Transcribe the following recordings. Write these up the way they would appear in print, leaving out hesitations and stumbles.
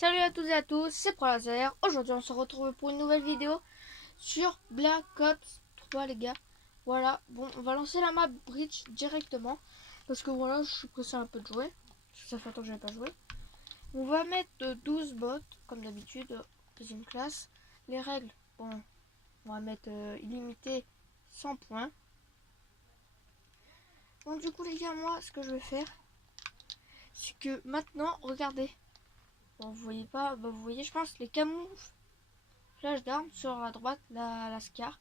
Salut à toutes et à tous, c'est ProLaser. Aujourd'hui on se retrouve pour une nouvelle vidéo sur Black Ops 3 les gars. Voilà, bon on va lancer la map Bridge directement. Parce que voilà, je suis pressé un peu de jouer. Ça fait longtemps que j'avais pas joué. On va mettre 12 bots, comme d'habitude, deuxième classe. Les règles, bon, on va mettre illimité 100 points. Bon du coup les gars, moi ce que je vais faire, c'est que maintenant, regardez. Bon, vous voyez pas, bah, vous voyez je pense les camoufles. Flash d'armes sur la droite, la Scar.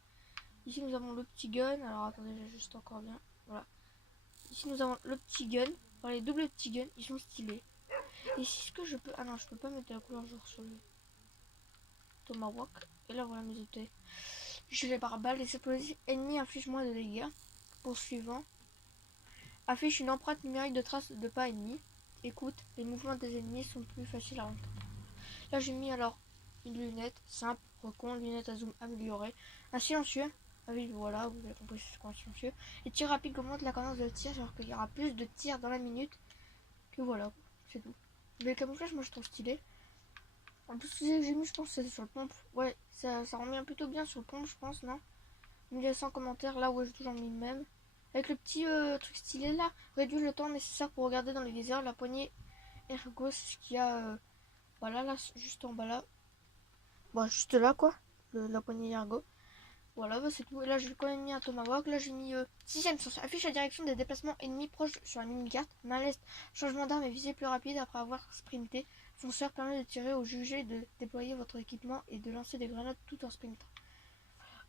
Ici nous avons le petit gun. Alors attendez, j'ai juste encore bien. Voilà. Ici nous avons le petit gun. Enfin, les doubles petits guns, ils sont stylés. Et si ce que je peux. Ah non, je peux pas mettre de la couleur genre sur le Tomahawk. Et là voilà mes OT. Je les pare-balles. Les explosifs ennemis infligent moins de dégâts. Poursuivant. Affiche une empreinte numérique de traces de pas ennemis. Écoute, les mouvements des ennemis sont plus faciles à entendre. Là j'ai mis alors une lunette simple, recon, lunette à zoom améliorée, un silencieux, ah oui voilà, vous avez compris c'est quoi un silencieux, et tir rapide augmente la cadence de tir, alors qu'il y aura plus de tirs dans la minute, que voilà, c'est tout. Mais le camouflage moi je trouve stylé. En plus ce que j'ai mis je pense que c'est sur le pompe, ouais ça rend bien plutôt bien sur le pompe je pense, non? Vous me laissez en commentaire là où j'ai toujours mis le même. Avec le petit truc stylé là, réduit le temps nécessaire pour regarder dans les viseurs, la poignée ergo c'est ce qu'il y a voilà là juste en bas là. Bon, juste là quoi, la poignée ergo. Voilà, bah, c'est tout. Et là j'ai quand même mis un Tomahawk. Là j'ai mis 6ème sens. Affiche la direction des déplacements ennemis proches sur la mini-carte. Main leste, changement d'arme et visée plus rapide après avoir sprinté. Fonceur permet de tirer au jugé, de déployer votre équipement et de lancer des grenades tout en sprintant.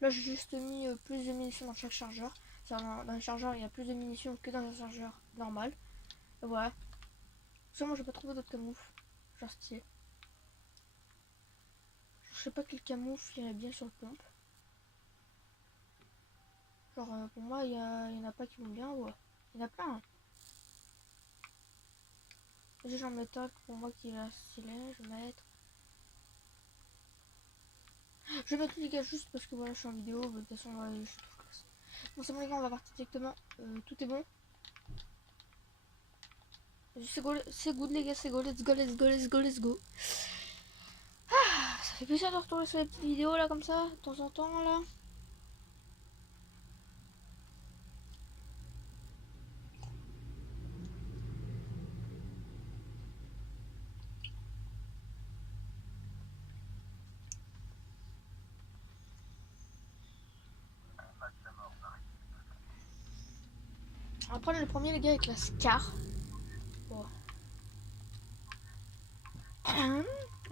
Là j'ai juste mis plus de munitions dans chaque chargeur. Dans les chargeurs il y a plus de munitions que dans un chargeur normal. Et voilà. Ça moi j'ai pas trouvé d'autres camoufles. Genre stylé. Je sais pas quel camoufle irait bien sur le pompe. Genre pour moi y en a pas qui vont bien, ouais. Il y en a plein. Hein. J'en mets un pour moi qui est stylé, je vais mettre. Je vais mettre les gars juste parce que voilà je suis en vidéo, de toute façon voilà, je suis trop classe. Bon c'est bon les gars, on va partir directement. Tout est bon. C'est good les gars, c'est go, let's go, let's go, let's go, let's go. Ah, ça fait plaisir de retourner sur les petites vidéos là comme ça, de temps en temps là. On va prendre le premier les gars avec la Scar. Bon.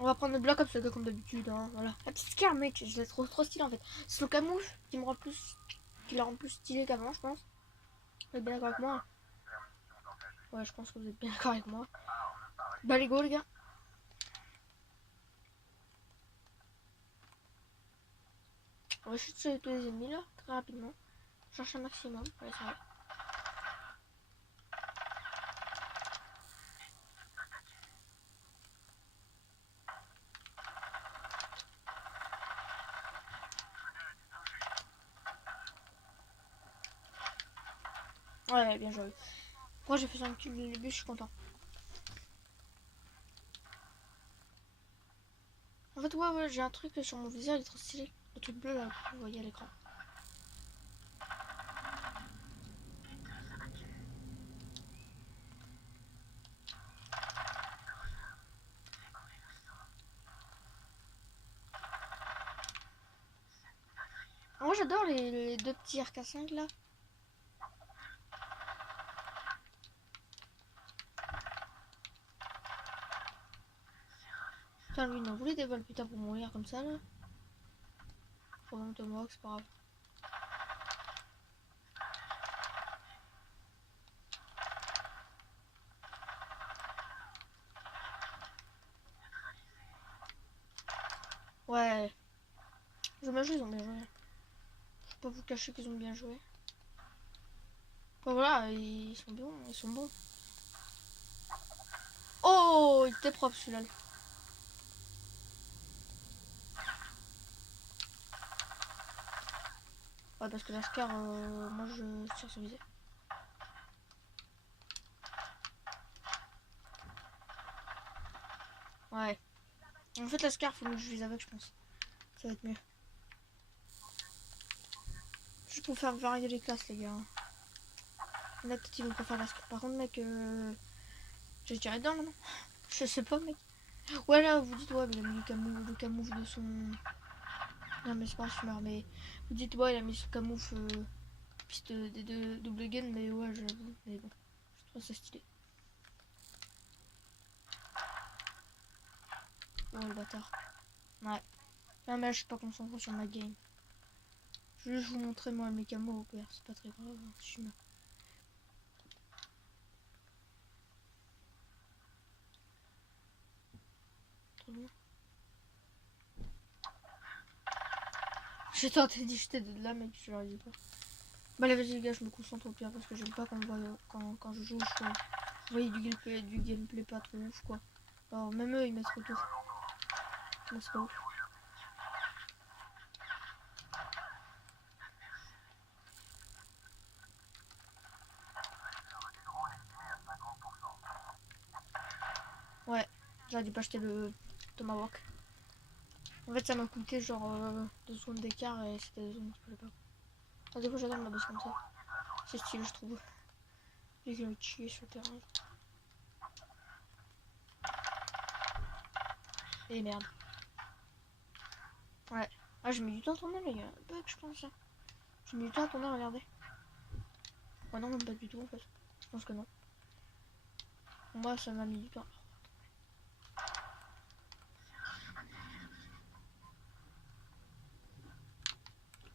On va prendre le bloc comme d'habitude, hein, voilà. La petite Scar mec, je l'ai trop stylé en fait. C'est le camoufle qui me rend plus, qui la rend plus stylé qu'avant je pense. Vous êtes bien d'accord avec moi? Ouais je pense que vous êtes bien d'accord avec moi. Bah les go les gars. On va chuter sur tous les ennemis là, très rapidement. Cherche un maximum, ouais c'est vrai. Ouais bien joué. Pourquoi j'ai fait ça un petit début, je suis content. En fait ouais j'ai un truc sur mon viseur, il est trop stylé. Le truc bleu là que vous voyez à l'écran. Moi j'adore les deux petits RK5 là. Putain lui il en voulait des balles putain pour mourir comme ça là. Faut vraiment te moquer, c'est pas grave. Ouais. Ils ont bien joué, ils ont bien joué. Je peux pas vous cacher qu'ils ont bien joué. Enfin, voilà, ils sont bons, ils sont bons. Oh, il était propre celui-là. Ouais, parce que la Scar, moi je tire sur visée. Ouais. En fait, la Scar, faut que je vise avec, je pense. Ça va être mieux. Juste pour faire varier les classes, les gars. Là, peut-être ils vont pas faire la Scar. Par contre, mec, j'ai tiré dedans, là, non? Je sais pas, mec. Ouais, là, vous dites, ouais, mais il a mis le camoufle de son... Non, mais c'est pas un fumeur, mais... Vous dites, ouais, il a mis son camoufle piste des deux double gun, mais ouais, j'avoue. Mais bon, je trouve ça stylé. Oh, le bâtard. Ouais. Non, mais là, je suis pas concentré sur ma game. Je vais juste vous montrer, moi, mes camos au père. C'est pas très grave, hein, je suis mort. Trop loin. J'ai tenté d'y jeter de là, mec, je leur ai dit pas. Bah, allez, vas-y, les gars, je me concentre au pire parce que j'aime pas qu'on me voit quand je joue. Je voyez du gameplay pas trop ouf, quoi. Alors, même eux, ils mettent retour. Donc, c'est pas ouf. Ouais, j'aurais dû pas acheter le Tomahawk. En fait, ça m'a coûté genre 2 secondes d'écart et c'était 2 secondes, je sais pas. Ah, des fois, j'adore ma bosse comme ça. C'est stylé, je trouve. Vu qu'il me tué sur le terrain. Et merde. Ouais. Ah, j'ai mis du temps à tourner, les gars. Bug, je pense. J'ai mis du temps à tourner, regardez. Ouais, non, même pas du tout, en fait. Je pense que non. Pour moi, ça m'a mis du temps.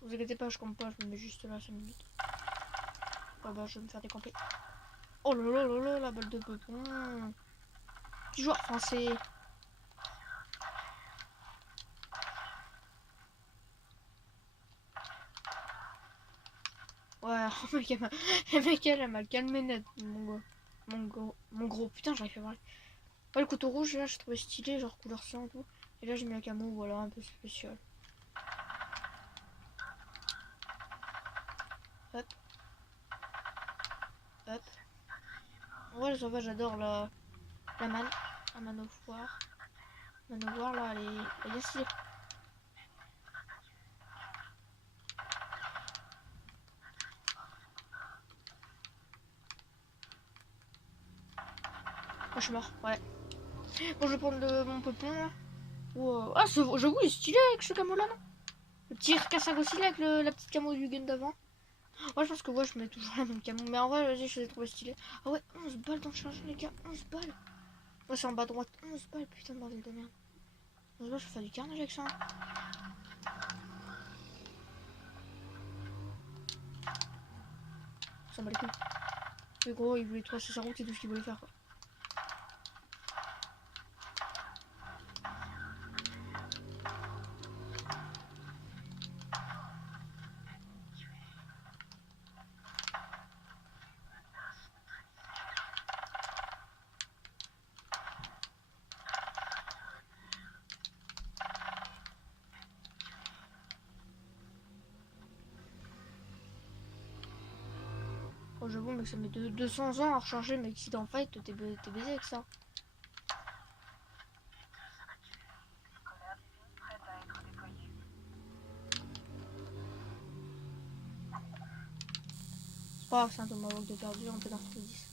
Vous inquiétez pas, je compte pas, je me mets juste là 5 minutes. Ouais, bah, je vais me faire décamper. Oh là là là là, la balle de peupon. Petit joueur français. Ouais, oh, mec, elle m'a calmé net, mon gars. Mon gros, putain, j'arrive à voir. Ouais, le couteau rouge, là, je trouvais stylé, genre couleur sang et tout. Et là, j'ai mis un camo, voilà, un peu spécial. Hop. Hop. Ouais, ça va, j'adore la manne. La manoir. Manoir, là, elle est bien stylée. Oh, je suis mort, ouais. Bon, je vais prendre mon peupon, là. Wow. Ah, j'avoue, il est stylé avec ce camo là, non? Le petit cassag aussi là avec la petite camo du gun d'avant. Ouais, je pense que ouais, je mets toujours la même camo. Mais en vrai, vas-y, je les ai trouvés stylés. Ah ouais, 11 balles dans le chargeur, les gars. 11 balles. Ouais, c'est en bas à droite. 11 balles, putain de bordel de merde. 11 balles, je vais faire du carnage avec ça. Ça bat les couilles. Mais gros, il voulait tracer sa route et tout ce qu'il voulait faire, quoi. Oh, j'avoue, mec, ça met 200 ans à recharger, mec. Si t'es en fight, t'es baisé avec ça. C'est pas grave, c'est un tomahawk de perdu, on peut en retrouver 10.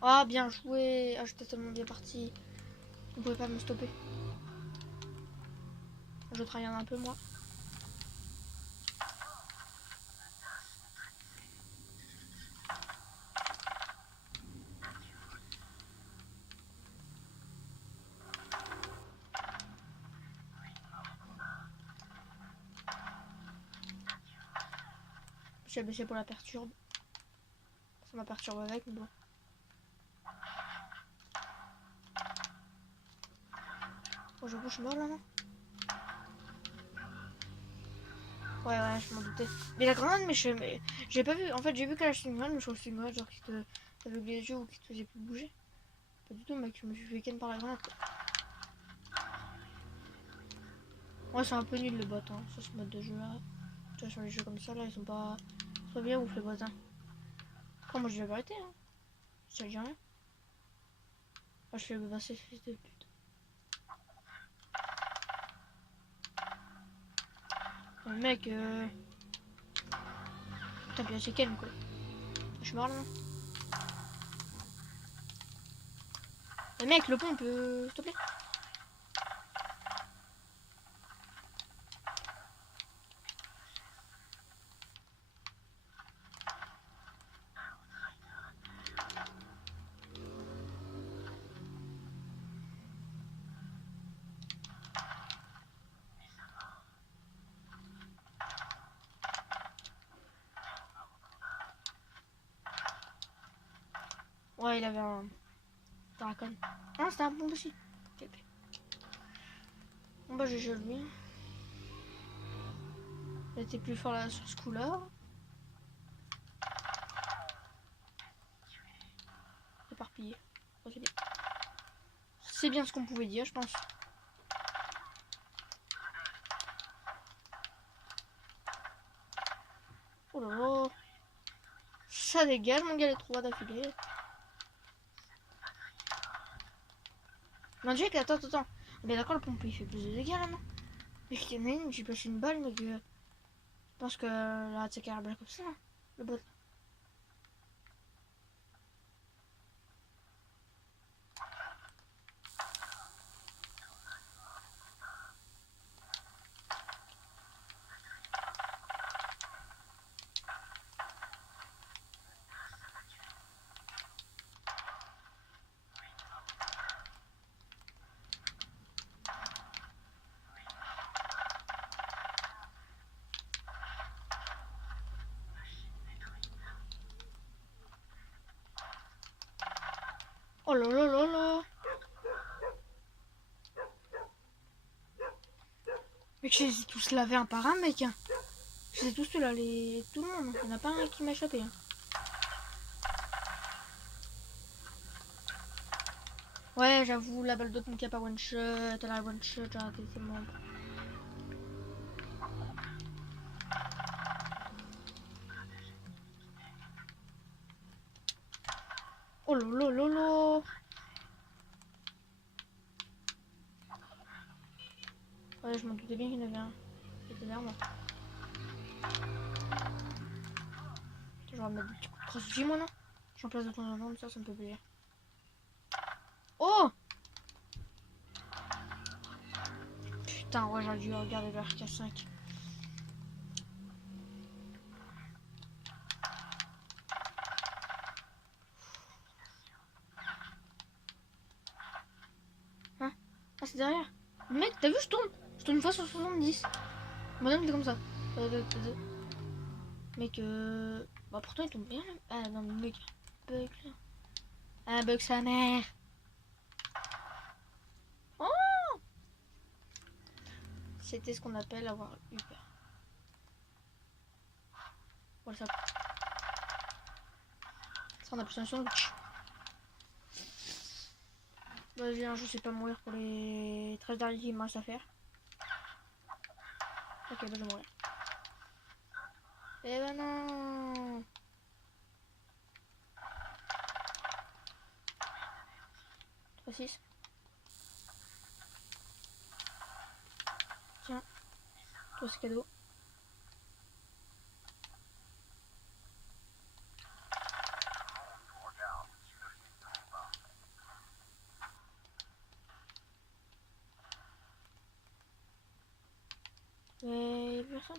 Ah, bien joué. Ah, j'étais tellement bien parti. On pouvait pas me stopper. Je travaille un peu, moi. J'ai baissé pour la perturbe. Ça m'a perturbé avec, mais bon. Oh, j'avoue, je suis mort là, non? Ouais, ouais, je m'en doutais. Mais la grenade, mais j'ai pas vu. En fait, j'ai vu qu'elle achetait une grenade, mais je crois que c'était une grenade genre qui te t'aveuglait les yeux ou qui te faisait plus bouger. Pas du tout, mec, je me suis fait ken par la grenade. Ouais, c'est un peu nul le bot, hein, sur ce mode de jeu là. Tu vois, sur les jeux comme ça, là, ils sont pas bien ouf les voisins. Après, moi, je vais arrêter, hein. Ça dit rien. Ah, je fais passer fils de pute. Le mec, putain, bien c'est calme, quoi. Je suis mort, là. Le mec, le pompe, s'il te plaît. Ouais, il avait un Taracon. Ah, c'était un pompe aussi. Ok, ok. Bon, bah, j'ai joué lui. Il était plus fort là sur ce coup-là. Éparpillé. Oh, c'est bien. C'est bien ce qu'on pouvait dire, je pense. Oh là là. Ça dégage, mon gars, les 3 d'affilée. Non, Jack, attends. Mais d'accord, le pompe il fait plus de dégâts là, non? Mais qu'il y en a une, j'ai passé une balle, mais que. Je pense que là, c'est carrément comme ça, hein, le bot. Oh là là là là. Mec, je les ai tous lavés un par un, mec. Hein. Je les ai tous là, tout le monde. Il n'y en a pas un qui m'a échappé. Hein. Ouais, j'avoue, la balle de pompe qui a pas one shot, la one shot, j'ai raté, c'est bon. Oh là là là là. Ouais, je m'en doutais bien qu'il y en avait un. Il était derrière moi. Je vais remettre des petits coups de cross-G, moi, non? J'en place de temps en temps, ça me fait plaisir. Oh! Putain, ouais, j'aurais dû regarder le RK5. Hein? Ah, c'est derrière. Mec, t'as vu, je tourne une fois sur 70. Mon homme, il est comme ça. Mec, bah pourtant, il tombe bien. Là. Ah non, mec, bug là. Ah, bug sa mère. Oh! C'était ce qu'on appelle avoir eu peur. Voilà, ça on appelle ça un sandwich. Vas-y, un jour, je sais pas mourir pour les 13 derniers qui me restent à faire. Ok, bah je vais mourir. Eh ben non! 3-6. Tiens, toi c'est cadeau. Mais il y a personne.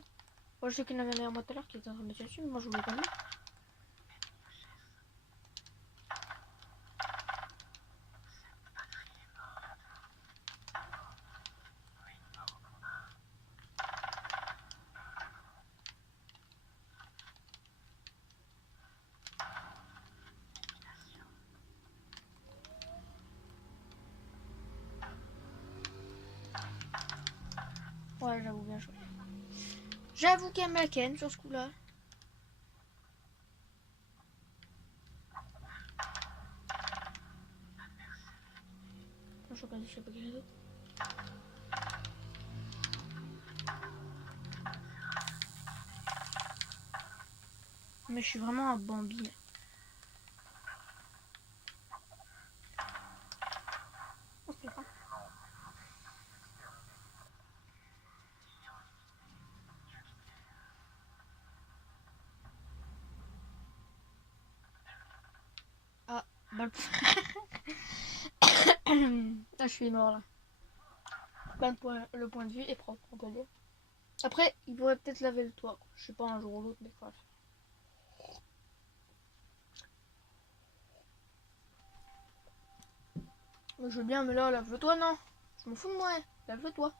Moi je sais qu'il y en avait un derrière moi tout à l'heure qui était en train de me tirer dessus, mais moi je voulais pas lui. Ouais, j'avoue bien joué. J'avoue qu'elle m'a ken sur ce coup-là. Je sais pas quel d'autre. Mais je suis vraiment un Bambi. Oh, c'est pas. Ah, balle. Ah, je suis mort là. Bah, le point de vue est propre, on peut dire. Après, il pourrait peut-être laver le toit. Je sais pas, un jour ou l'autre, mais quoi. Mais je veux bien, mais là, lave-le-toi, non. Je m'en fous de moi, lave-le-toi.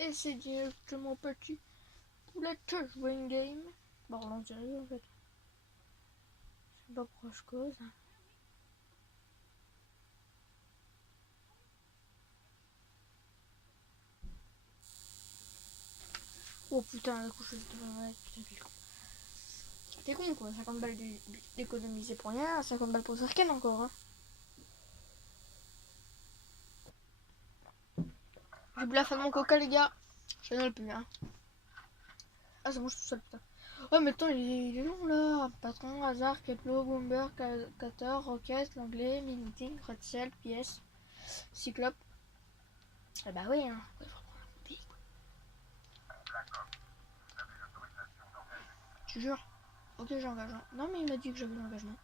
Et c'est directement petit poulet de jouer une game. Bon, on dirait en fait. Je sais pas pourquoi je cause. Oh putain, la couche de... Ouais, putain, quel con. T'es con quoi, 50 balles d'économiser pour rien, 50 balles pour Sarken encore. Hein. J'ai bu la fin de mon coca, les gars. Je n'en ai plus, hein. Ah, c'est bon, je suis tout seul, putain. Ouais, mais attends, il est long là. Patron, hasard, Keplo, Bomber, Cutter, Rocket, l'anglais, Minuting, Retzel, PS, Cyclope. Ah bah oui, hein. Ouais, faut prendre un côté, quoi. Tu jures? Ok, j'engage. Non, mais il m'a dit que j'avais l'engagement.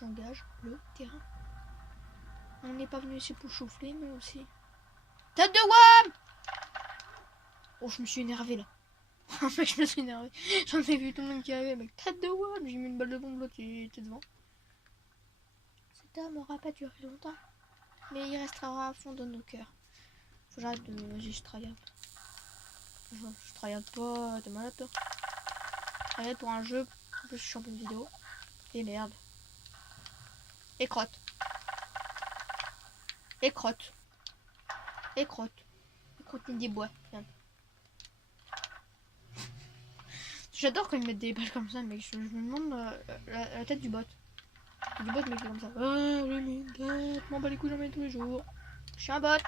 J'engage le terrain. On n'est pas venu ici pour souffler, mais aussi. Tête de WAM! Oh, je me suis énervé là. Mec, je me suis énervé. J'en ai vu tout le monde qui arrivait, mec. Tête de WAM! J'ai mis une balle de bombe, l'autre il était devant. Cet homme n'aura pas duré longtemps, mais il restera à fond dans nos cœurs. Faut que j'arrête de. Vas-y, je tryhard. Je tryhard pas, t'es malade toi? Tryhard pour un jeu, en plus je suis champion de vidéo. Et merde. Et crotte. Et crotte. Et crotte. Et crotte des bois. Merde. J'adore quand ils mettent des balles comme ça, mec. Je me demande la tête du bot. Du bot, mec, comme ça. Ah, j'ai mis une tête. M'en bats les couilles, j'en mets tous les jours. Je suis un bot.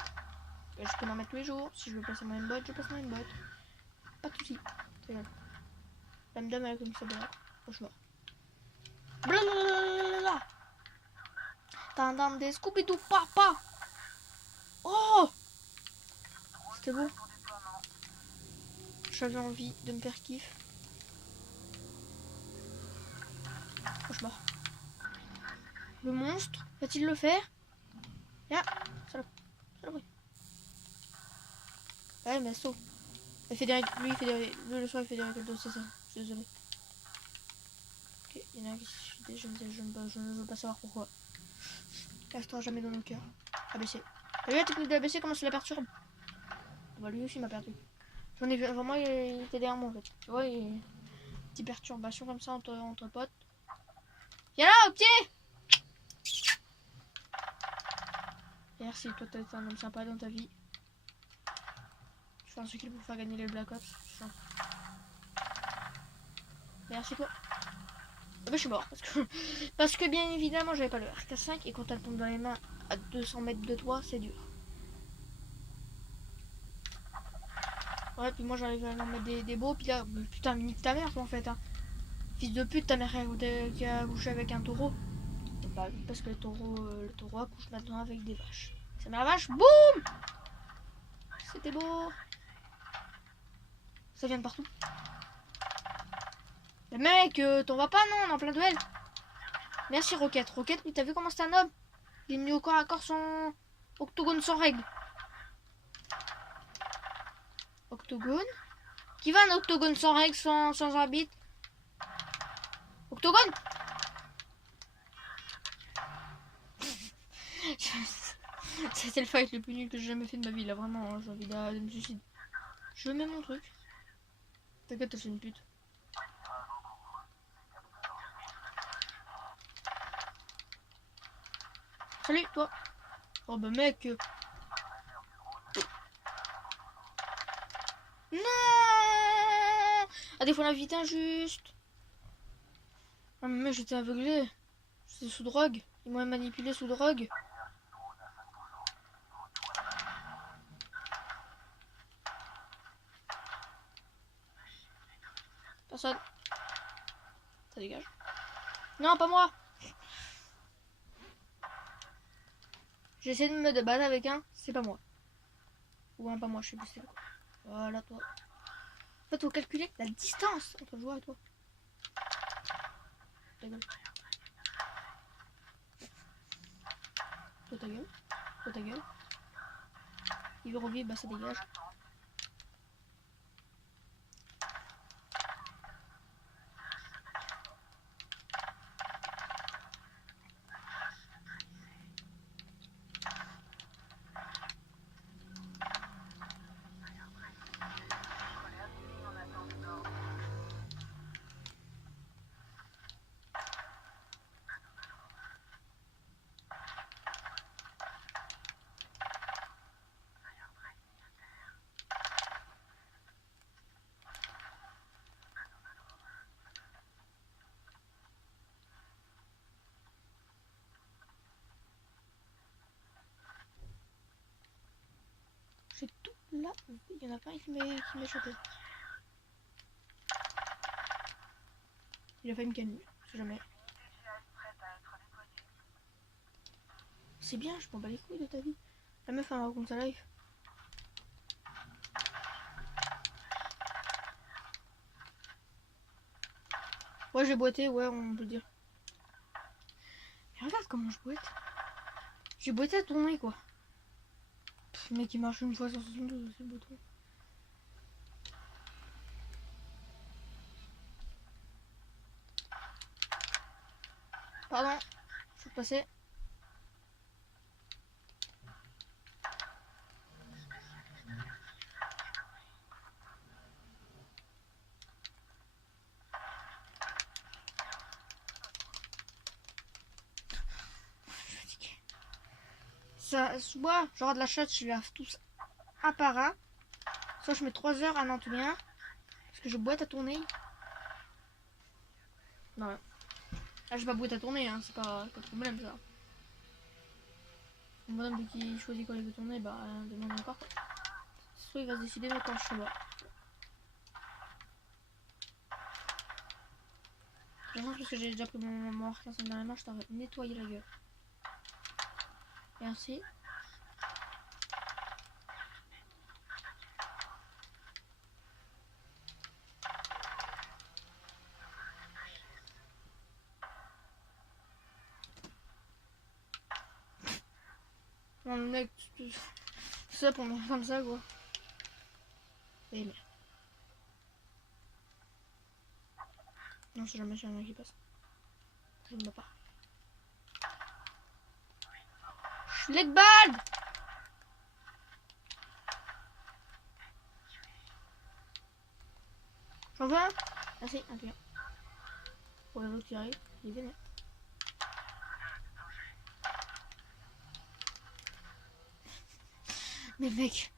Je peux en mettre tous les jours. Si je veux passer mon bot, je passe mon bot. Pas de soucis. C'est grave. La madame, elle a comme ça, bien. Franchement. Blablabla. T'entends des Scooby-Doo, papa. Oh! C'était beau. J'avais envie de me faire kiff. Franchement. Le monstre, va-t-il le faire? Ah, saloperie. Ouais, mais sauf. Il fait des... Lui, il fait des... Le soir, il fait des récoltes, c'est ça. Je suis désolé. Ok, il y en a qui... Je ne veux pas savoir pourquoi. Il restera jamais dans nos cœurs. ABC. T'as vu la technique de ABC, comment ça la perturbe? Bah, lui aussi m'a perdu. J'en ai vu, vraiment, il était derrière moi en fait. Tu vois, il... Petite perturbation comme ça entre potes. Viens là, au pied! Merci, toi t'es un homme sympa dans ta vie. Je fais un truc pour faire gagner les Black Ops. Merci toi. Ah bah, je suis mort parce que bien évidemment j'avais pas le RK5 et quand elle tombe dans les mains à 200 mètres de toi c'est dur. Ouais, puis moi j'arrive à en mettre des beaux, puis là, putain, nique ta mère toi en fait. Hein. Fils de pute, ta mère qui a couché avec un taureau. Bah oui, parce que le taureau accouche maintenant avec des vaches. Ça met la vache, boum! C'était beau. Ça vient de partout. Mais mec, t'en vas pas, non? On est en plein duel. Merci Rocket. Rocket, mais t'as vu comment c'est un homme? Il est mis au corps à corps son octogone sans règle. Octogone? Qui va un octogone sans règle, sans arbitre? Octogone? C'était le fight le plus nul que j'ai jamais fait de ma vie là, vraiment, hein, j'ai envie de me suicider. Je mets mon truc. T'inquiète, c'est une pute. Salut, toi. Oh bah mec. Non! Ah, des fois la vite injuste. Ah, mais j'étais aveuglé. J'étais sous drogue. Ils m'ont manipulé sous drogue. Personne. Ça dégage. Non, pas moi. J'essaie de me battre avec un. C'est pas moi. Ou un pas moi, je sais plus c'est quoi. Voilà, toi. En fait, faut calculer la distance entre le joueur et toi. Ta gueule. Toi, ta gueule. Toi, ta gueule. Il veut revivre, bah ça dégage. J'ai tout là. Il y en a pas un qui m'a chopé. Il a fait une canne, je sais jamais. C'est bien, je m'en bats les couilles de ta vie. La meuf, elle raconte sa life. Ouais, j'ai boité, ouais, on peut dire. Mais regarde comment je boite. J'ai boité à tourner, quoi. Pff, mec, il marche une fois sur 72, c'est le bouton. Pardon, je peux passer. Ça, soit je rate la chatte, je les lave tous un par un. Soit je mets 3 heures à en tuer un. Parce que je boite à tourner. Voilà. Ah, je vais pas boîte à tourner, hein, c'est pas le problème ça. Le bonhomme qui choisit quand il veut tourner, bah demande encore. Soit il va se décider mais quand je suis là. Je pense que j'ai déjà pris mon arc-en-ciel dans la main, je t'aurais nettoyé la gueule. Merci. Non, le mec, tout ça pour me comme ça, quoi. Et merde. Non, c'est jamais un qui passe. Je ne bats pas. Schleckball! J'en veux un? Merci, un client. Pour les autres qui arrivent, il est vénère. Mais mec!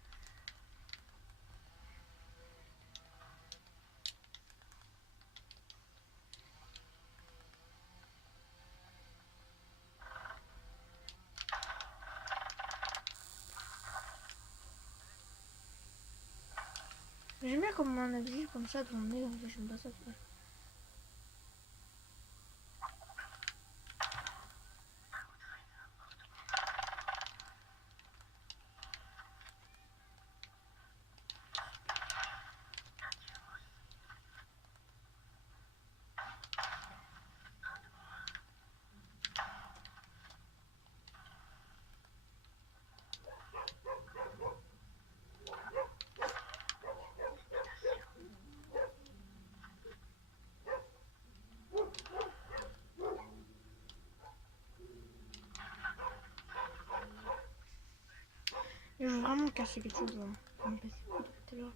J'aime bien comme on a vu comme ça dans le nez, j'aime pas ça. Je veux vraiment casser quelque chose là. Ça me passe tout à l'heure.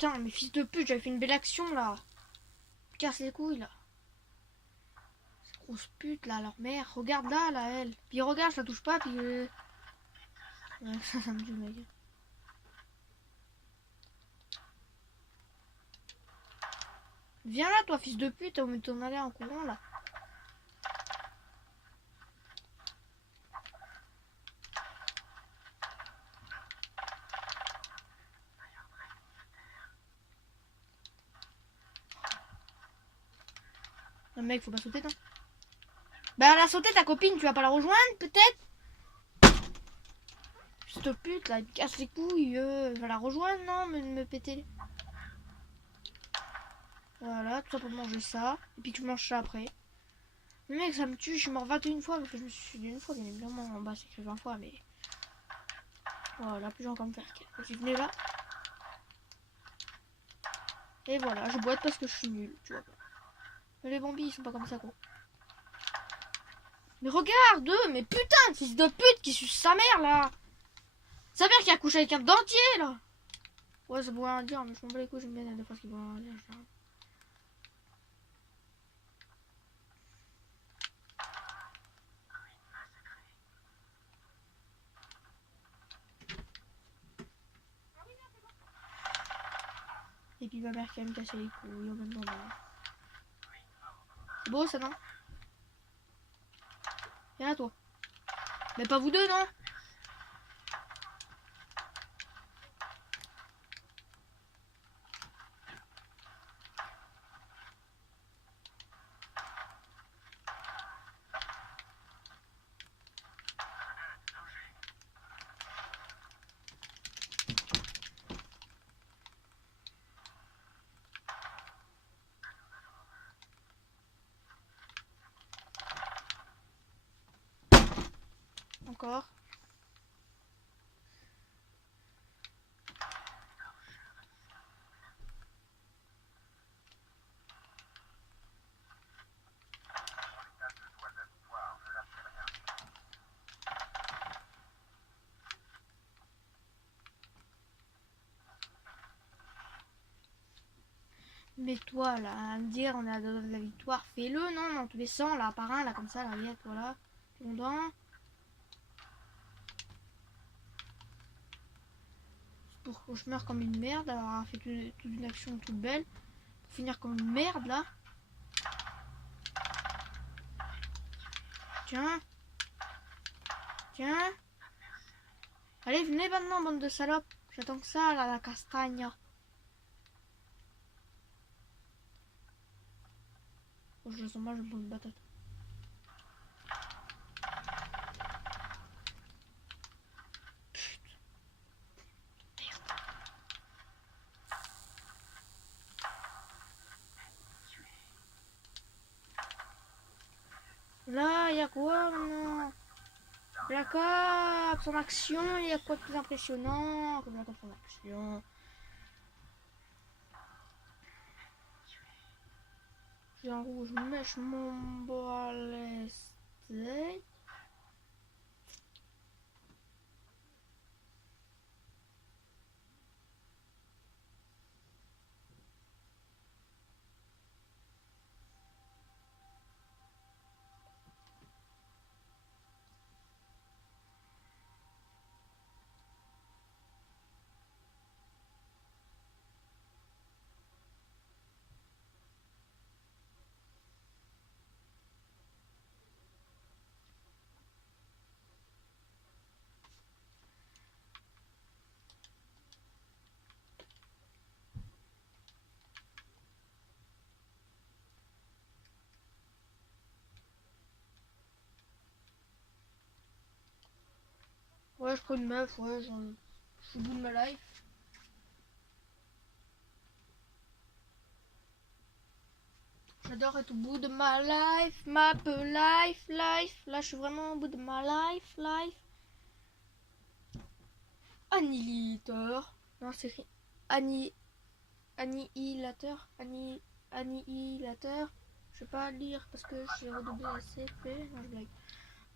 putain, mais fils de pute, j'avais fait une belle action là. Tu casses les couilles là. Cette grosse pute là, leur mère. Regarde là, elle. Puis regarde, ça touche pas, puis. Ouais, ça me tue, mec. Viens là, toi, fils de pute, au mieux de t'en aller en courant là. Non, mec, faut pas sauter, non. Bah, elle a sauté ta copine, tu vas pas la rejoindre, peut-être? Fils de pute, là, il me casse les couilles. Va la rejoindre, non, me péter. Voilà, tout ça pour manger ça. Et puis tu manges ça après. Le mec, ça me tue, je suis mort 21 fois parce que je me suis dit une fois, bien évidemment. En bas, c'est écrit 20 fois, mais. Voilà, plus j'ai encore me faire. Vas-y, venez là. Et voilà, je boite parce que je suis nul, tu vois. Mais les bambis, ils sont pas comme ça, quoi. Mais regarde, mais putain de fils de pute qui suce sa mère, là. Sa mère qui a couché avec un dentier, là. Ouais, ça pourrait rien dire, mais je m'en bats les couilles, j'aime bien des fois ce qu'ils vont rien dire. Et puis ma mère qui va me casser les couilles en même temps. C'est beau ça, non? Viens là, toi. Mais pas vous deux, non? Encore. Mais toi, là, à me dire, on a de la victoire, fais-le, non? Dans tous les sens, là, par un, là, comme ça, là, regarde, voilà. Fondant. Pour que je meure comme une merde, avoir fait toute une action toute belle. Pour finir comme une merde, là. Tiens. Tiens. Allez, venez maintenant, bande de salopes. J'attends que ça, là, la castagne. Oh, je le sens mal, je me prends une patate. Là, il y a quoi maintenant? La cape, son action, il y a quoi de plus impressionnant comme la cape, son action? J'ai un rouge, mèche mon bas les steaks. Ouais, je prends une meuf, ouais, je suis au bout de ma life. J'adore être au bout de ma life, ma peu life. Là, je suis vraiment au bout de ma life. Annihilateur. Non, c'est écrit annihilateur. Annihilateur. Je vais pas lire parce que j'ai redoublé la CP. Non, je blague.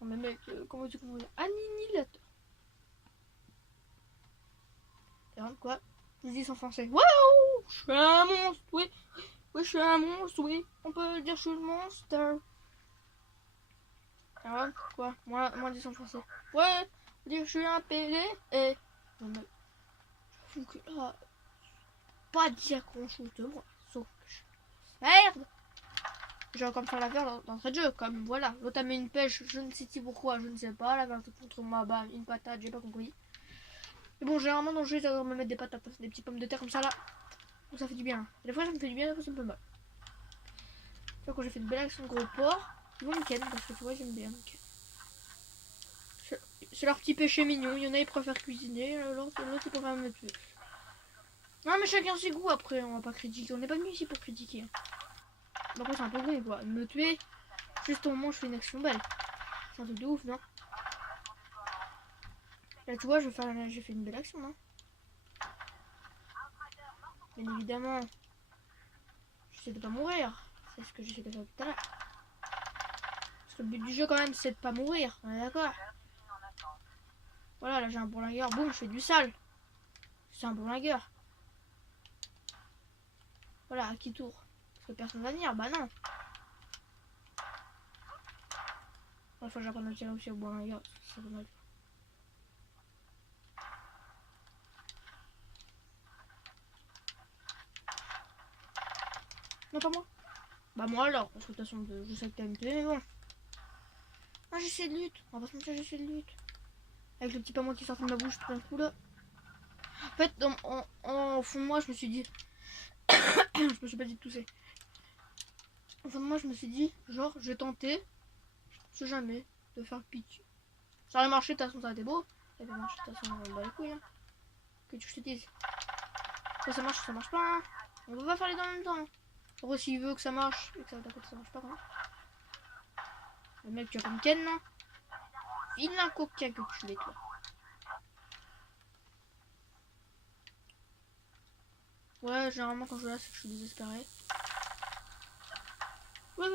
Non, mais mec, comment tu comprends? Annihilateur. Et quoi? Je dis en français. Waouh! Je suis un monstre, oui. Oui, je suis un monstre, oui. On peut dire que je suis le monstre. Ah ouais, quoi? Moi, dis en français. Ouais, on dit que je suis un PD et... Non mais... J'avoue que là... Pas dire grand chose de moi. Sauf que je... Merde! J'ai encore me faire la faire dans ce jeu, comme voilà. L'autre a mis une pêche, je ne sais pas pourquoi, je ne sais pas. La verte contre moi, bah, une patate, j'ai pas compris. Mais bon, généralement dans le jeu, j'adore me mettre des patates, des petits pommes de terre comme ça là. Donc ça fait du bien. Et des fois, ça me fait du bien, des fois, ça me fait mal. Tu vois, quand j'ai fait une belle action de gros porc, ils vont me ken parce que tu vois, j'aime bien me ken. C'est leur petit péché mignon. Il y en a, ils préfèrent cuisiner, l'autre, ils préfèrent me tuer. Non, mais chacun ses goûts après, on va pas critiquer. On n'est pas venu ici pour critiquer. Hein. Après, c'est un peu bon quoi. Me tuer, juste au moment où je fais une action belle. C'est un truc de ouf, non? Là, tu vois, j'ai fait une belle action, non? Bien évidemment, j'essaie de pas mourir. C'est ce que j'essaie de faire tout à l'heure. Parce que le but du jeu, quand même, c'est de pas mourir. On est d'accord? Voilà, là, j'ai un bourlingueur. Boum, je fais du sale. C'est un bourlingueur. Voilà, à qui tour? Parce que personne va venir. Bah non. Il faut que j'apprenne à tirer aussi au bourlingueur. C'est pas mal. Non, pas moi. Bah moi alors, parce que de toute façon, je sais que t'as me tuer, mais bon. Ah, j'essaie de lutte. On va pas se mentir, j'essaie de lutte. Avec le petit pas moi qui sort de ma bouche tout d'un coup là. En fait, au fond de moi, je me suis dit... je me suis pas dit de tousser. Au fond de moi, je me suis dit, genre, je vais tenter, je sais jamais, de faire pitié. Ça aurait marché, de toute façon, ça aurait été beau. Ça aurait marché, de toute façon, on va les couilles. Hein. Que tu je te dise. Ça marche pas. Hein. On peut pas faire les deux en même temps. Après, s'il veut que ça marche, et que ça marche pas, quoi. Le mec, tu as comme Ken, non? Vilain coquin que tu es, toi. Ouais, généralement, quand je là, c'est que je suis désespéré. Ouais.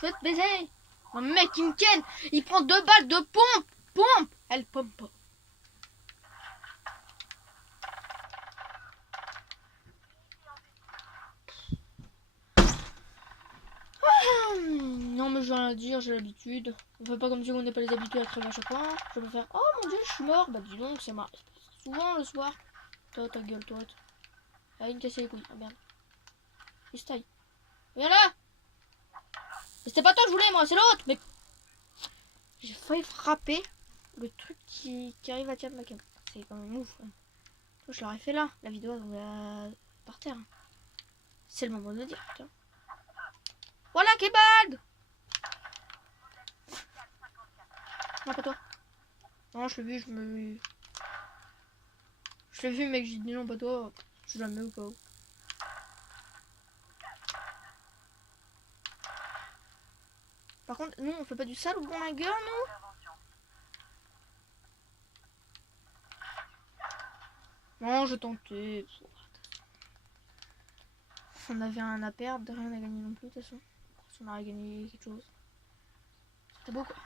Je vais te baiser. Un mec, il me ken. Il prend 2 balles de pompe. Pompe. Elle pompe pas. Non mais j'ai rien à dire, j'ai l'habitude. On fait pas comme si on n'est pas les habitués à crever à chaque fois. Je peux faire, oh mon dieu, je suis mort. Bah dis donc, c'est marrant. Souvent le soir. Toi, ta gueule, toi. Ah, il me casse les couilles. Ah merde. Il se taille. Viens là. Mais c'était pas toi que je voulais, moi, c'est l'autre. Mais j'ai failli frapper le truc qui arrive à tirer de ma cam. C'est quand même ouf. Hein. Je l'aurais fait là. La vidéo par terre. C'est le moment de le dire, putain. Voilà, Kebad. Non, pas toi. Non, je l'ai vu, je l'ai vu, mec, j'ai dit non, pas toi. Je suis jamais ou pas. Par contre, nous, on fait pas du sale au bon la gueule, nous. Non, je tentais. On avait rien à perdre, rien à gagner non plus, de toute façon. On aurait gagné quelque chose. C'était beau, quoi.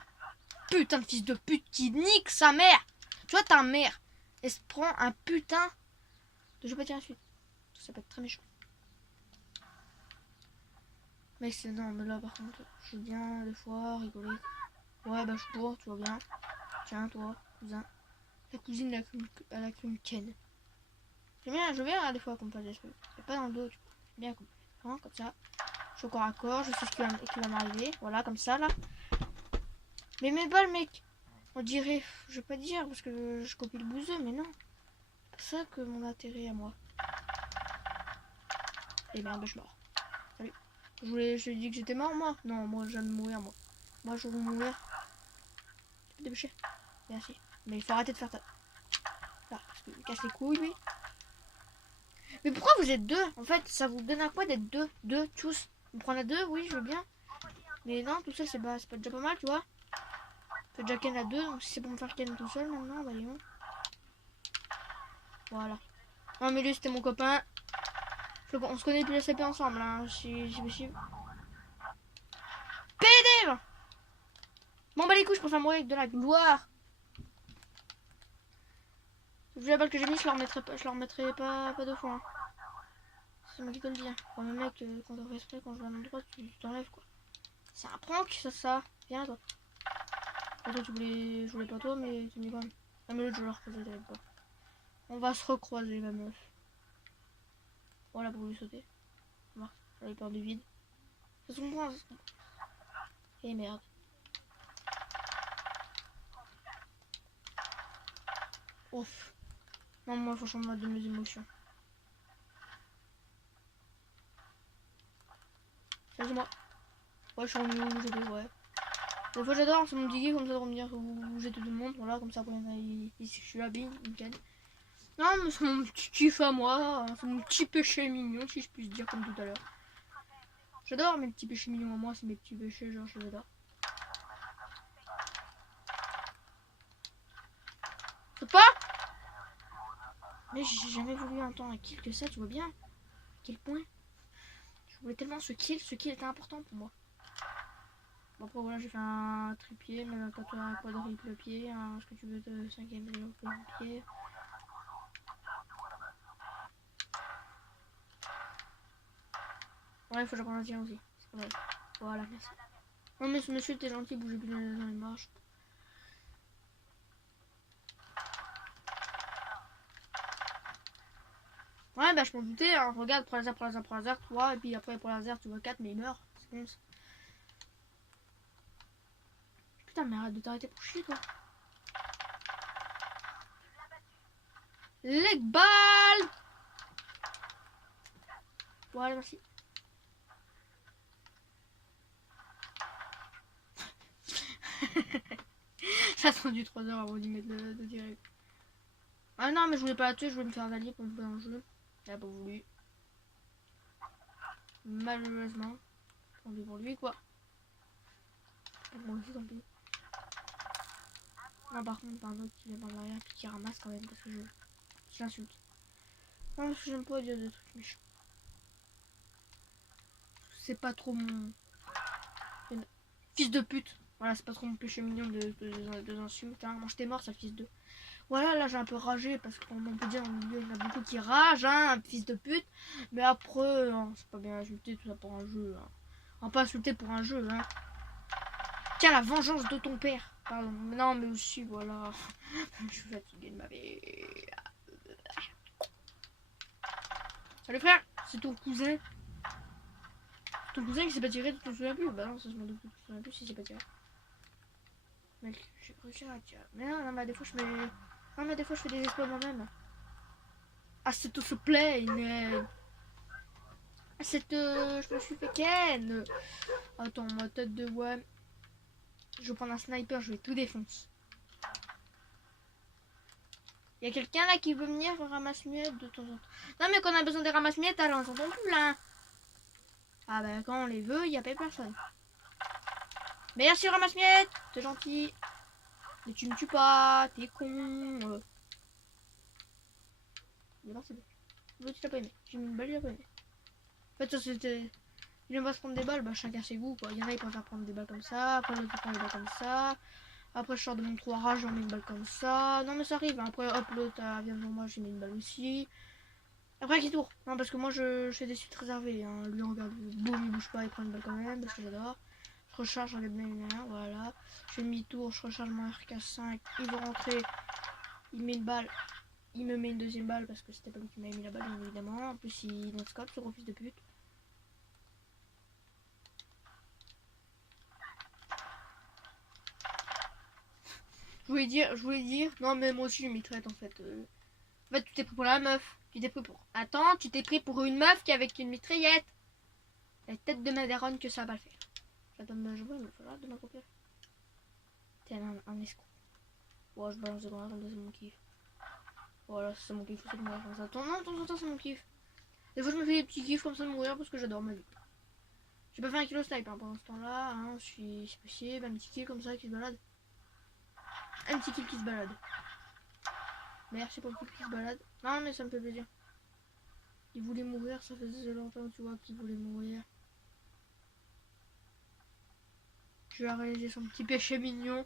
Putain de fils de pute qui nique sa mère. Tu vois, ta mère, elle se prend un putain de... Je vais pas dire la suite. Ça peut être très méchant. Mec, c'est non, mais là, par contre, je veux bien, des fois, rigoler. Ouais, bah, je cours, tu vois bien. Tiens, toi, cousin. La cousine, elle a cru une ken. Je veux bien, des fois, qu'on me fasse des trucs. Mais pas dans le dos, tu vois. Bien, comme ça. Je suis au corps à corps, je sais ce qui va m'arriver. Voilà, comme ça, là. Mais mes balles, mec. On dirait, je vais pas dire parce que je copie le bouseux, mais non. C'est pas ça que mon intérêt à moi. Et merde, je suis mort. Salut. Je lui ai dit que j'étais mort, moi. Non, moi, j'aime mourir, moi. Moi, je veux mourir. Tu peux déboucher. Merci. Mais il faut arrêter de faire ça. Là, parce qu'il me casse les couilles, lui. Mais pourquoi vous êtes deux? En fait, ça vous donne à quoi d'être deux? Deux, tous. On prend à deux, oui, je veux bien. Mais non, tout seul, c'est pas déjà pas mal, tu vois. Fait déjà ken à deux, donc si c'est pour me faire ken tout seul maintenant, bah non. Voilà. Non mais lui c'était mon copain. On se connaît depuis la CP ensemble, hein, si possible. PD. Bon bah les couilles, je préfère mourir avec de la gloire. Vu la balle que j'ai mis, je la remettrai pas deux fois. Hein. C'est moi qui te le dis. Hein. Quand le mec, quand on fait exprès, quand je vais à l'endroit, tu t'enlèves quoi. C'est un prank, ça. Viens toi. Toi, je voulais pas toi, mais tu me dis quand même. Ah, mais l'autre, je vais le recroiser, t'inquiète pas. On va se recroiser, ma meuf. Voilà pour lui sauter. Marc, j'avais peur du vide. Ça se comprend, ça se comprend. Eh merde. Ouf. Non, moi, faut changer de mes émotions. Excuse-moi. Ouais, je suis revenu où j'étais, ouais. Des fois, j'adore, c'est mon petit kiff comme ça de revenir où j'étais tout le monde. Voilà, comme ça, après, il sait que je suis là, bing, nickel. Non, mais c'est mon petit kiff à moi. C'est mon petit péché mignon, si je puis dire, comme tout à l'heure. J'adore mes petits péchés mignons à moi, c'est mes petits péchés, genre, je les adore. Faut pas. Mais j'ai jamais voulu entendre un kill que ça, tu vois bien. À quel point. Je voulais tellement ce kill était important pour moi. Bon, après voilà, j'ai fait un tripied, même quand tu as un quadruple pied, ce que tu veux de 5ème pied. Ouais, il faut que j'apprenne à tirer aussi. C'est pas vrai. Voilà, merci. Non, mais ce monsieur était gentil, bougez plus dans les marches. Ouais, bah je m'en doutais, hein. Regarde, pour laser, 3, et puis après pour laser, tu vois 4, mais il meurt. C'est bon ça. Putain, mais arrête de t'arrêter pour chier, toi. Leg ball. Voilà, merci. Ça a attendu 3 heures avant d'y mettre le direct. Ah non, mais je voulais pas la tuer, je voulais me faire allier pour me faire un jeu. Elle a pas voulu. Malheureusement. Tant pis pour lui, quoi. Moi aussi, tant pis. Non, par contre, un autre qui vient par derrière et qui ramasse quand même parce que je l'insulte. Non, parce que j'aime pas dire des trucs méchants. C'est pas trop mon. Fils de pute. Voilà, c'est pas trop mon péché mignon de insultes. Hein. Mange tes morts, ça, fils de. Voilà, là j'ai un peu ragé parce qu'on peut dire dans le milieu, il y en a beaucoup qui ragent, hein, un fils de pute. Mais après, hein, c'est pas bien insulté tout ça pour un jeu. Hein. On va pas insulter pour un jeu. Hein. Tiens, la vengeance de ton père. Pardon. Non, mais aussi, voilà. Je suis fatiguée de ma vie. Salut frère, c'est ton cousin. Ton cousin qui s'est pas tiré, tu te souviens plus? Bah non, ça je m'en doute, tu te souviens plus si c'est pas tiré. Mec, j'ai réussi à tirer. Mais non, mais des fois je fais. Non, mais des fois je fais des exploits moi-même. Ah, c'est tout se plaît, je me suis fait ken. Attends, ma tête de ouais. Je vais prendre un sniper, je vais tout défoncer. Il y a quelqu'un là qui veut venir ramasse-miettes de temps en temps. Non, mais quand on a besoin des ramasse-miettes, alors on s'entend plus là. Ah bah quand on les veut, il n'y a pas personne. Merci ramasse-miettes, t'es gentil. Mais tu me tues pas, t'es con. Non, c'est bon. L'autre il a pas aimé. J'ai mis une balle, il a pas aimé. En fait, ça c'était. Il aime pas se prendre des balles, bah chacun ses goûts quoi. Il y en a, ils préfèrent prendre des balles comme ça. Après, l'autre il prend des balles comme ça. Après, je sors de mon trou à rage, j'en mets une balle comme ça. Non, mais ça arrive. Hein. Après, hop, l'autre vient devant moi, j'ai mis une balle aussi. Après, qui tourne. Non, parce que moi, je fais des suites réservées. Hein. Lui, regarde, boum, il bouge pas, il prend une balle quand même, parce que j'adore. Je recharge, j'enlève bien une main, voilà. Je fais demi-tour, je recharge mon RK5. Il va rentrer, il met une balle. Il me met une deuxième balle parce que c'était pas lui qui m'avait mis la balle, bien évidemment. En plus, il non-scope, ce gros fils de pute. Je voulais dire, non, mais moi aussi, je m'y traite en fait. En fait, tu t'es pris pour la meuf. Tu t'es pris pour. Attends, tu t'es pris pour une meuf qui est avec une mitraillette. La tête de ma daronne que ça va pas le faire. J'attends de me jouer, mais voilà, de ma copine. T'es un escroc. Ouais, je balance des grenades, c'est mon kiff. Voilà, c'est mon kiff, c'est de mourir comme ça. Attends, non, attends, c'est mon kiff. Des fois, je me fais des petits kiffs comme ça de mourir parce que j'adore ma vie. J'ai pas fait un kilo snipe hein, pendant ce temps-là. Hein, je suis. C'est possible, un petit kill comme ça qui se balade. Un petit kill qui se balade. Merci pour le kill qui se balade. Non, mais ça me fait plaisir. Il voulait mourir, ça faisait longtemps, tu vois, qu'il voulait mourir. Je vais réaliser son petit péché mignon.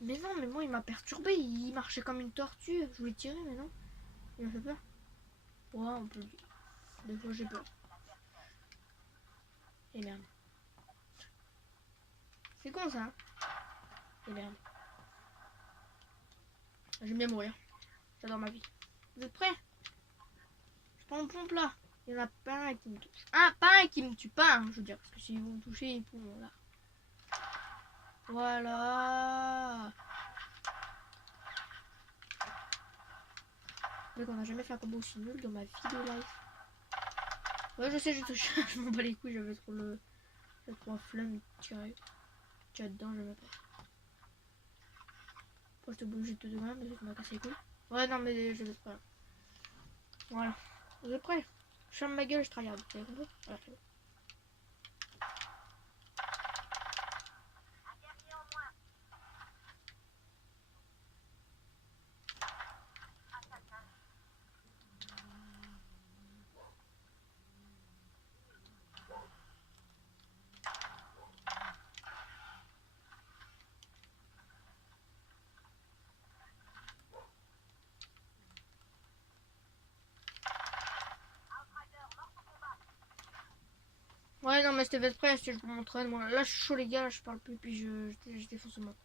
Mais non, mais moi il m'a perturbé, il marchait comme une tortue. Je voulais tirer, mais non. Il m'a fait peur. Ouais, on peut le dire. Des fois j'ai peur. Et merde. C'est con ça. Et merde. J'aime bien mourir. J'adore ma vie. Vous êtes prêts? Je prends une pompe là. Il y en a pas un qui me touche. Ah, pas un qui me tue pas, hein, je veux dire. Parce que si vous me touchez, ils pourront là. Voilà. Mec, on n'a jamais fait un combo aussi nul dans ma vie de life. Ouais, je sais, je touche. Je m'en bats les couilles, j'avais trop le. J'avais trop la flemme de tirer. Tirer dedans, j'aimais pas. Après, j'étais obligé de te demander, mais ça m'a cassé les couilles. Ouais, non, mais je vais pas. Voilà. Vous êtes prêts? Je ferme ma gueule, je tryhard. Vous avez compris? Voilà, c'est bon. Ouais, non, mais c'était fait prêt, je m'entraîne. Moi, là, je suis chaud, les gars, là, je parle plus, puis je défonce le monde.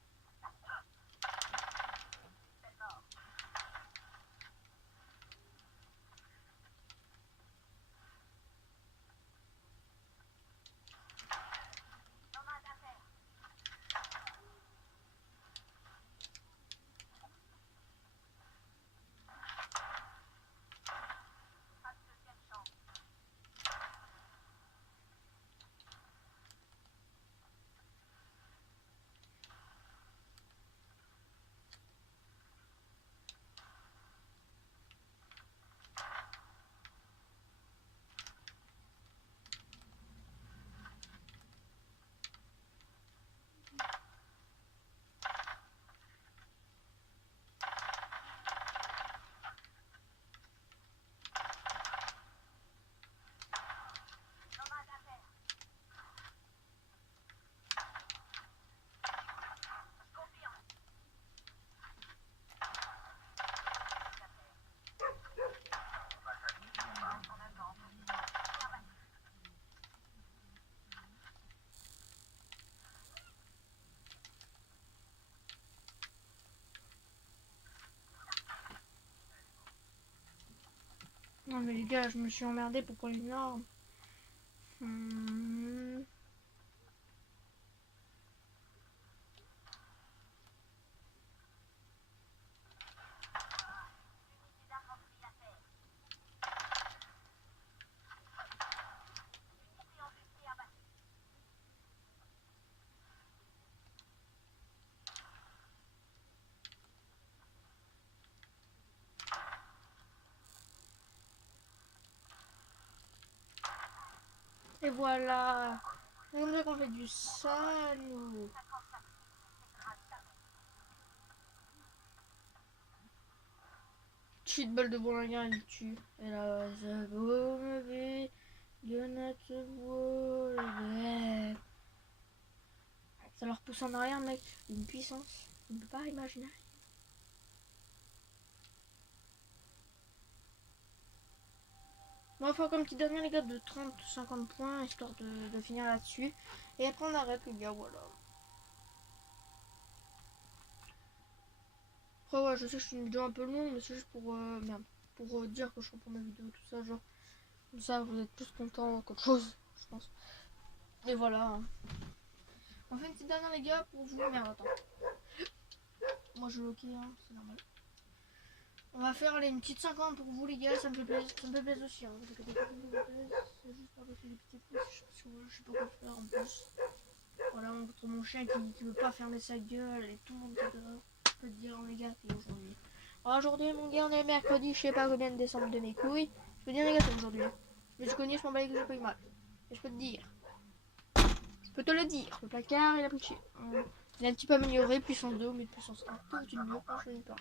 Non, mais les gars, je me suis emmerdé pour prendre une arme. Et voilà. C'est comme ça qu'on fait du sang, nous. Petite balle de bourlinguin, il tue. Et là, ça vaut ma vie de notre boule. Ça leur pousse en arrière, mec. Une puissance. On ne peut pas imaginer. Bon, on va faire comme petit dernier, les gars, de 30-50 points, histoire de finir là-dessus. Et après, on arrête, les gars, voilà. Après, ouais, je sais que je suis une vidéo un peu longue, mais c'est juste pour, merde, pour dire que je reprends ma vidéo, tout ça, genre. Comme ça, vous êtes plus contents qu'autre chose, je pense. Et voilà. On fait une petite dernière, les gars, pour vous. Merde, attends. Moi, je loquais, hein, c'est normal. On va faire une petite 50 pour vous, les gars, ça me fait plaisir, aussi. Hein. C'est juste par-dessus les petites pouces, je sais pas quoi faire en plus. Voilà, on montre mon chien qui veut pas fermer sa gueule et tout le monde peut te dire, les gars, c'est aujourd'hui. Alors aujourd'hui, mon gars, on est mercredi, je sais pas combien de décembre de mes couilles. Je peux dire, les gars, c'est aujourd'hui. Mais je connais, je m'en bats les couilles, j'ai pas eu mal. Et je peux te dire. Je peux te le dire, le placard, il a pris chier. Il est un petit peu amélioré, puissance 2, mais puissance 1, tout est mieux, je sais pas.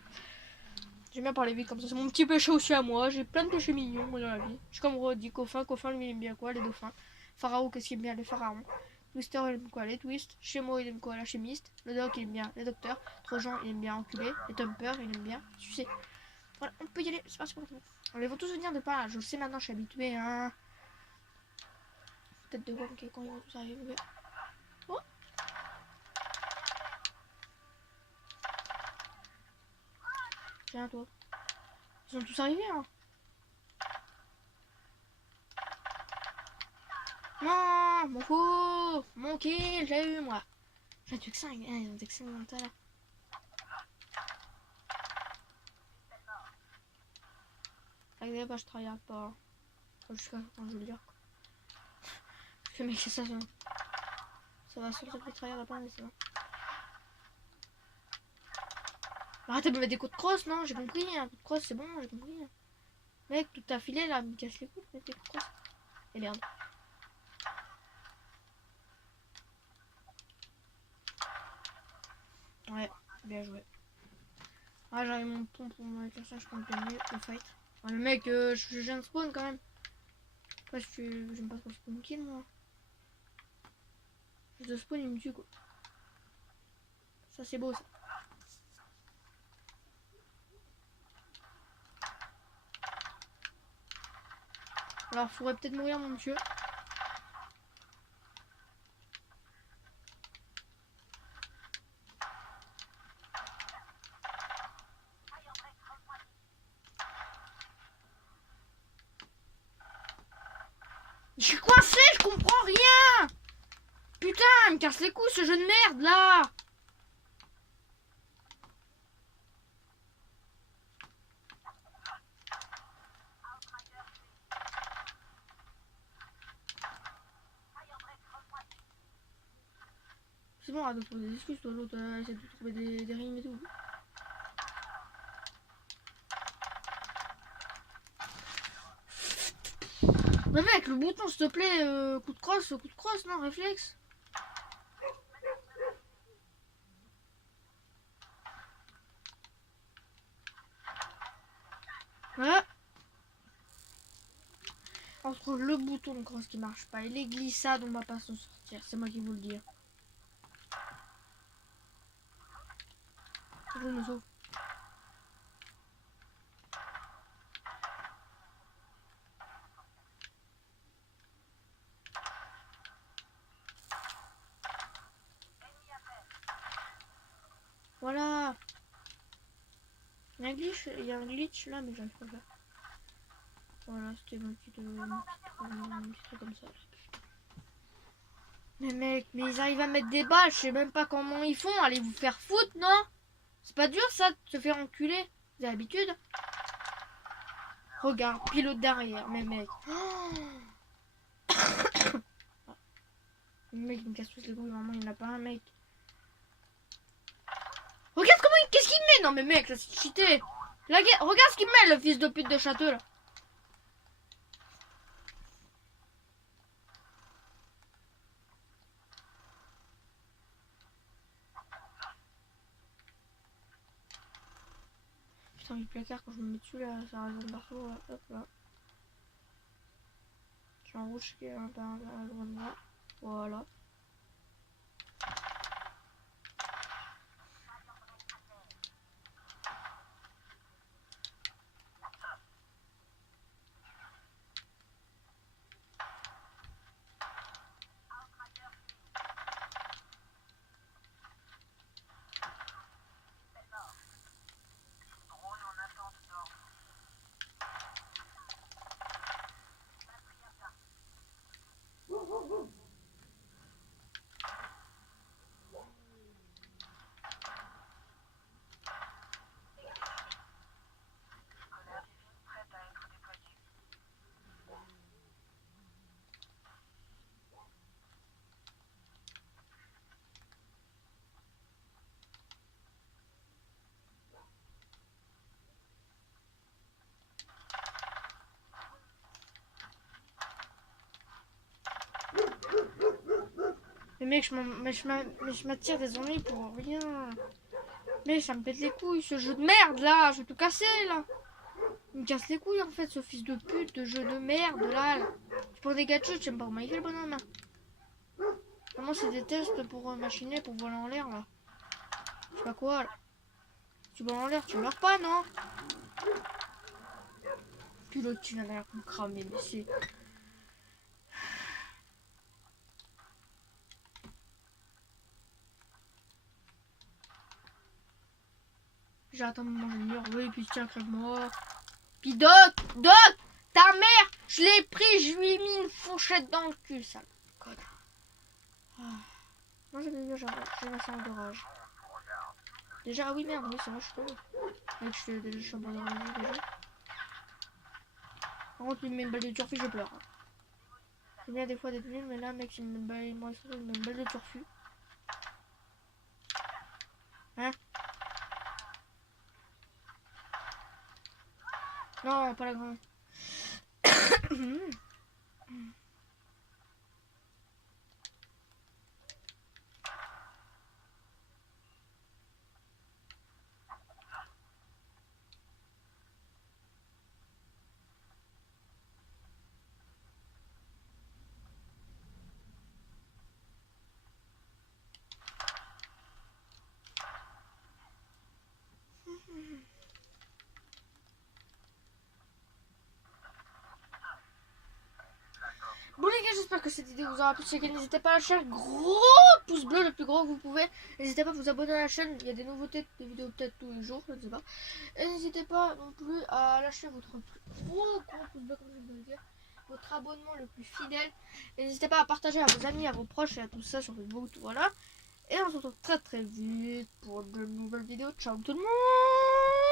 J'aime bien parler vite comme ça, c'est mon petit péché aussi à moi. J'ai plein de péchés mignons moi dans la vie. Je suis comme Rodi, Coffin, lui il aime bien quoi? Les dauphins. Pharaon, qu'est-ce qu'il aime bien? Les pharaons. Twister il aime quoi? Les twists. Shemo il aime quoi? La chimiste. Le doc il aime bien les docteurs. Trojan il aime bien enculer. Les Thumper il aime bien sucer. Voilà, on peut y aller. C'est parti pour tout. Ils vont tous venir de par là. Je le sais maintenant, je suis habitué. Hein. Tête de gomme, quand ils vont tous arriver. Mais... Oh. Tiens, toi. Ils sont tous arrivés, hein. Non, mon coup, mon kill, j'ai eu moi. J'ai plus que 5, ils ont que 5 dans le tas là. Avec bah, je travaille pas. Jusqu'à quand je veux le dire. Je fais mec, c'est ça. Ça va sur le travail là-bas, mais c'est bon. Arrête de me mettre des coups de crosse, non, j'ai compris. Un coup de crosse, c'est bon, j'ai compris. Mec, tout ta filet là, me casse les couilles, mettre des coups de crosse. Et merde. Ouais, bien joué. Ah, j'arrive mon pompe pour avec ça, je compte gagner le fight. Ouais, mais mec, je viens de spawn quand même. Après, j'aime pas trop spawn kill moi. Juste de spawn, il me tue quoi. Ça, c'est beau ça. Alors, faudrait peut-être mourir, mon monsieur. Je suis coincé, je comprends rien. Putain, il me casse les couilles ce jeu de merde là. C'est bon, arrête de trouver des excuses, toi, l'autre, essaie de trouver des rimes et tout. Mais mec, le bouton, s'il te plaît, coup de crosse, non, réflexe. Voilà. Entre le bouton de crosse qui marche pas et les glissades, on va pas s'en sortir, c'est moi qui vous le dis. Je me sauve. Voilà. Il y a un glitch là, mais j'arrive pas à le faire. Voilà, c'était mon petit truc comme ça. Mais mec, mais ils arrivent à mettre des balles, je sais même pas comment ils font. Allez vous faire foutre, non? C'est pas dur ça de se faire enculer. Vous avez l'habitude? Regarde, pilote derrière, mais mec. Oh. Le mec il me casse tous les couilles, vraiment il n'y en a pas un mec. Regarde comment il... Qu'est-ce qu'il met? Non mais mec, ça c'est cheaté. Regarde ce qu'il met le fils de pute de château là. Putain, le placard quand je me mets dessus là, ça résonne partout là. Hop là. Je suis en rouge qui est un peu à droite de moi. Voilà. Mais mec, je m'attire des ennuis pour rien. Mais ça me pète les couilles, ce jeu de merde là, je vais tout casser là. Il me casse les couilles en fait, ce fils de pute de jeu de merde là. Tu prends des gadgets, j'aime pas comment il fait le bonhomme. Vraiment, c'est des tests pour machiner, pour voler en l'air, là. Je sais pas quoi, là. Tu voles en l'air, tu meurs pas, non? Puis l'autre, tu viens d'aller me cramer, mais c'est... J'attends de manger le mur, oui, puis tiens, crève-moi. Puis Doc, ta mère, je l'ai pris, je lui ai mis une fourchette dans le cul, sale connard. Ah. Moi, j'ai ma séance de rage. Déjà, ah oui, merde, oui, c'est vrai, je suis tombé. Mec, je suis en mode rage, déjà. Par contre, il me met une balle de turfu, je pleure. C'est bien des fois d'être nul, mais là, mec, il me met une balle, moi, il me met une balle de turfu. Hein? Non, pas la grande. Bon les gars, j'espère que cette vidéo vous aura plu. N'hésitez pas à lâcher un gros pouce bleu, le plus gros que vous pouvez. N'hésitez pas à vous abonner à la chaîne. Il y a des nouveautés, des vidéos peut-être tous les jours, je ne sais pas. Et n'hésitez pas non plus à lâcher votre plus gros pouce bleu, comme je viens de le dire. Votre abonnement le plus fidèle. Et n'hésitez pas à partager à vos amis, à vos proches et à tout ça sur Facebook, tout voilà. Et on se retrouve très très vite pour de nouvelles vidéos. Ciao tout le monde!